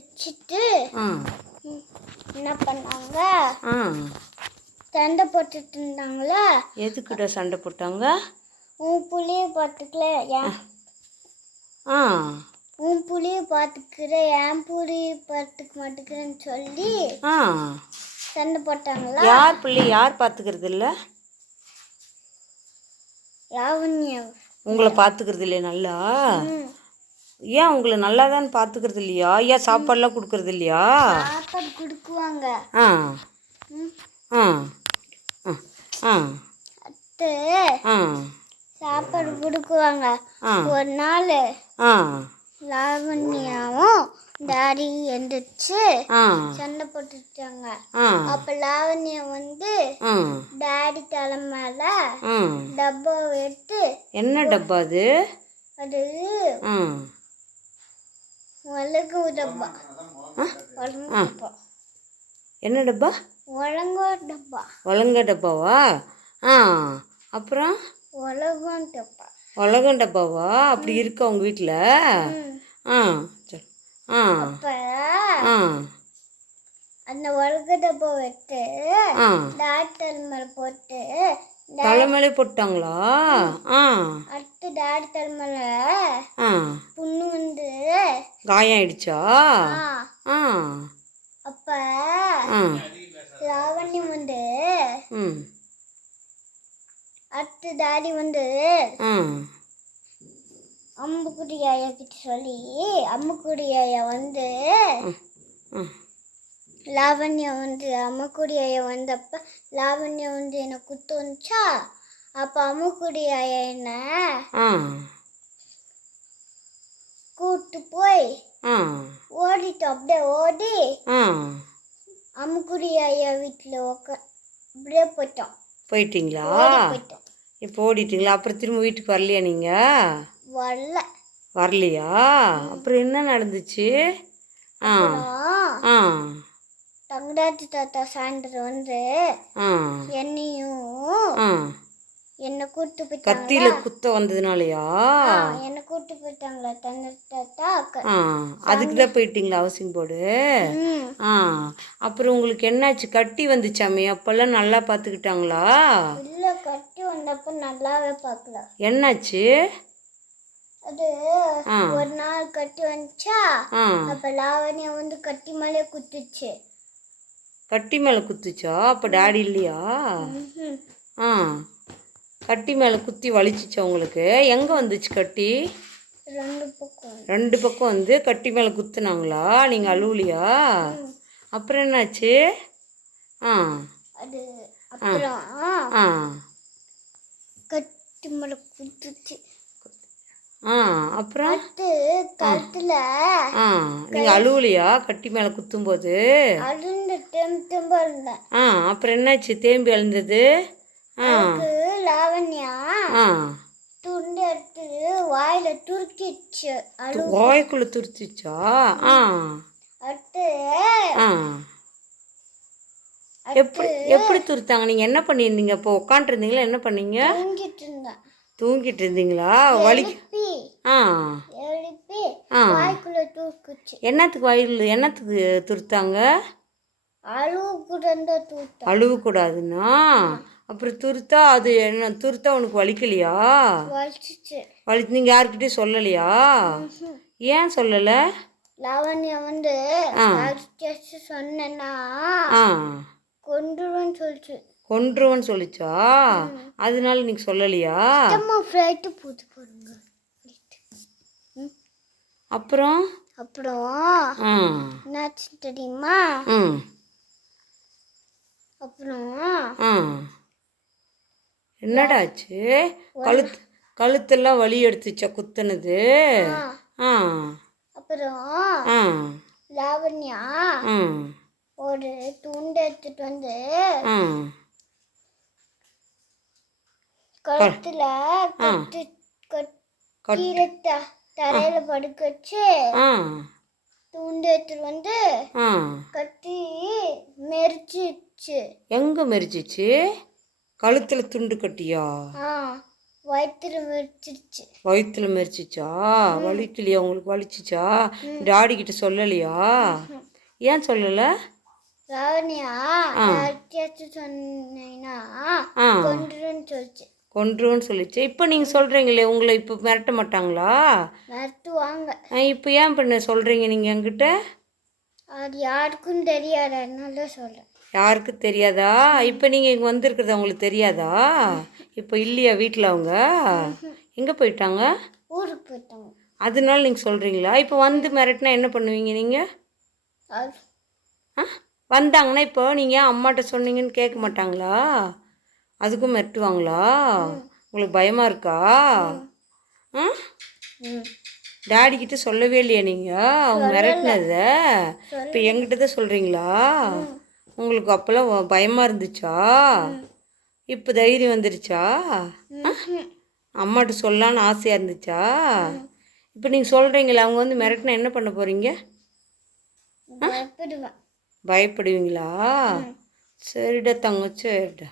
எந்திரிச்சிட்டு என்ன பண்ணாங்க, சண்டை போட்டுட்டு இருந்தாங்களா. எதுக்கிட்ட சண்டை போட்டாங்க? உன் புளியை பார்த்துக்கல, உன் புளியை பார்த்துக்கிற, என் புளியை பார்த்துக்க மாட்டேங்கிறேன்னு சொல்லி சண்டை போட்டாங்களா. யார் புள்ளி யார் பார்த்துக்கிறது இல்லை? லாவண்யா உங்களை பார்த்துக்கிறது இல்லையா நல்லா? ஏன் உங்களை நல்லா தான் பார்த்துக்கிறது இல்லையா? ஏன் சாப்பாடுலாம் கொடுக்கறது இல்லையா? சாப்பாடு கொடுக்குவாங்க. அத்தை சாப்பாடு கொடுக்குவாங்க. ஒரு நாள் லாவண்யாவும் டாடி எந்திரிச்சு சண்டை போட்டுட்டாங்க. அப்ப லாவண்யா வந்து டாடி தலைமையில டப்பா எடுத்து. என்ன டப்பா அது? அது ஒலங்கு டப்பா. என்ன டப்பா? ஒலங்க டப்பா. ஒலங்க டப்பாவா? அப்புறம் உலகம் டப்பா. உலகம் டப்பாவா? அப்படி இருக்கா உங்க வீட்டில்? அப்ப அந்த உலக டப்பா எடுத்து டாடி தலைமையில போட்டு. தலைமையில போட்டாங்களா? அடுத்து டாடி தலைமையில புண்ணு வந்து காயம் ஆயிடுச்சா? அப்ப லாவண்யம் வந்து அடுத்து டாடி வந்து அம்முக்குடி ஐயா கிட்ட சொல்லி, அம்முக்குடி ஐயா வந்து லாவண்யா வந்து அம்முக்குடி ஐயா வந்தப்ப லாவண்யா வந்து என்னை குத்து வந்துச்சா. அப்ப அம்முக்குடி ஐயா என்ன கூட்டு போய் ஓடிட்டு அப்படியே ஓடி அம்முக்குடி ஐயா வீட்டில் அப்படியே போயிட்டோம். போயிட்டீங்களா? இப்போ ஓடிட்டீங்களா? அப்புறம் திரும்ப வீட்டுக்கு வரலையா நீங்கள்? வரலையா? அப்புறம் என்ன நடந்துச்சு? தங்கடாச்சி தாத்தா சாயந்தரம் வந்து என்னை கூட்டு போயிட்டாங்க. கத்தியில குத்த வந்ததுனாலயா? என்னை கூட்டு போயிட்டாங்களா தங்கடாச்சி தாத்தா. அதுக்கு தான் போயிட்டீங்களா ஹவுசிங் போர்டு? அப்புறம் உங்களுக்கு என்னாச்சு? கட்டி வந்துச்சாமே, அப்பெல்லாம் நல்லா பார்த்துக்கிட்டாங்களா? இல்லை, கட்டி வந்தப்ப நல்லாவே பார்க்கல. என்னாச்சு? அது ஒரு நாள் கட்டி வந்துச்சா. அப்ப லாவண்யா வந்து கட்டி மேலே குத்துச்சு. கட்டி மேலே குத்துச்சா? அப்போ டாடி இல்லையா? கட்டி மேலே குத்தி வலிச்சிச்சா உங்களுக்கு? எங்கே வந்துச்சு கட்டி? ரெண்டு பக்கம் வந்து கட்டி மேலே குத்துனாங்களா? நீங்கள் அழுவலியா? அப்புறம் என்னாச்சு? அது அப்புறம் கட்டி மேலே குத்துச்சு. அப்புறம் கழுத்துல நீங்கள் அழுவலியா கட்டி மேலே குத்தும்போது? அப்புறம் என்னாச்சு? தேம்பி எழுந்தது? லாவண்யா துண்டு எடுத்து வாயில துருக்கிச்சு. வாய்க்குள்ள துருத்திச்சா? அடுத்து எப்படி துருத்தாங்க? நீங்கள் என்ன பண்ணியிருந்தீங்க? இப்போ உட்காந்துருந்தீங்களா? என்ன பண்ணீங்க? தூங்கிட்டு இருந்தீங்களா? என்னத்துக்கு துருத்தாங்க? அழுவக்கூடாதுன்னா? அப்புறம் துருத்தா அது என்ன துருத்தா உனக்கு வலிக்கலையா? நீங்கள் யாருக்கிட்டையும் சொல்லலையா? ஏன் சொல்லலை? லாவண்யா வந்து சொன்னா கொன்றுவன்னு சொல்லிச்சு. கொன்றுவன்னு சொல்லிச்சா? அதனால நீங்க சொல்லலையா? அப்புறம் என்னாச்சு தெரியுமா? அப்புறம் என்னடாச்சு? கழுத்தெல்லாம் வலி எடுத்துச்சா குத்துனது? அப்புறம் லாவண்யா ஒரு துண்டு எடுத்துட்டு வந்து கழுத்துல தரையில படுக்க வச்சு துண்டு எடுத்துட்டு வந்து கட்டி மெரிச்சிச்சு. எங்க மெரிச்சிச்சு? கழுத்துல துண்டு கட்டியா? வயிற்றுல வச்சிருச்சு. வயிற்றுல மெரிச்சிச்சா? வலிக்கலையா உங்களுக்கு? வலிச்சிச்சா? டாடி கிட்ட சொல்லலையா? ஏன் சொல்லலை? லாவண்யா யார்கிட்டயாச்சும் சொன்னீங்கன்னா ஆ கொன்றுன்னு சொல்லிச்சு. கொன்றுன்னு சொல்லிச்சு. இப்போ நீங்கள் சொல்கிறீங்களே, உங்களை இப்போ மிரட்ட மாட்டாங்களா? மிரட்டுவாங்க. இப்போ ஏன் பண்ண சொல்கிறீங்க நீங்கள் என்கிட்ட? அது யாருக்கும் தெரியாது, அதனால தான் சொல்கிறேன். யாருக்கு தெரியாதா? இப்போ நீங்கள் இங்கே வந்திருக்கிறது அவங்களுக்கு தெரியாதா? இப்போ இல்லையா வீட்டில் அவங்க? எங்கே போயிட்டாங்க? ஊருக்கு போயிட்டாங்க. அதனால நீங்கள் சொல்கிறீங்களா? இப்போ வந்து மிரட்டினா என்ன பண்ணுவீங்க நீங்கள்? அது ஆ வந்தாங்கன்னா இப்போ நீங்கள் அம்மாட்ட சொன்னீங்கன்னு கேட்க மாட்டாங்களா? அதுக்கும் மிரட்டுவாங்களா? உங்களுக்கு பயமாக இருக்கா? ஆ டாடி கிட்ட சொல்லவே இல்லையா நீங்கள் அவங்க மிரட்டினத? இப்போ எங்கிட்ட தான் சொல்கிறீங்களா? உங்களுக்கு அப்போல்லாம் பயமாக இருந்துச்சா? இப்போ தைரியம் வந்துருச்சா? அம்மாட்ட சொல்லலான்னு ஆசையாக இருந்துச்சா? இப்போ நீங்கள் சொல்கிறீங்களா, அவங்க வந்து மிரட்டினா என்ன பண்ண போகிறீங்க? பயப்படுவேன். பயப்படுவீங்களா? சரிடா தங்கச்சி, சரிடா.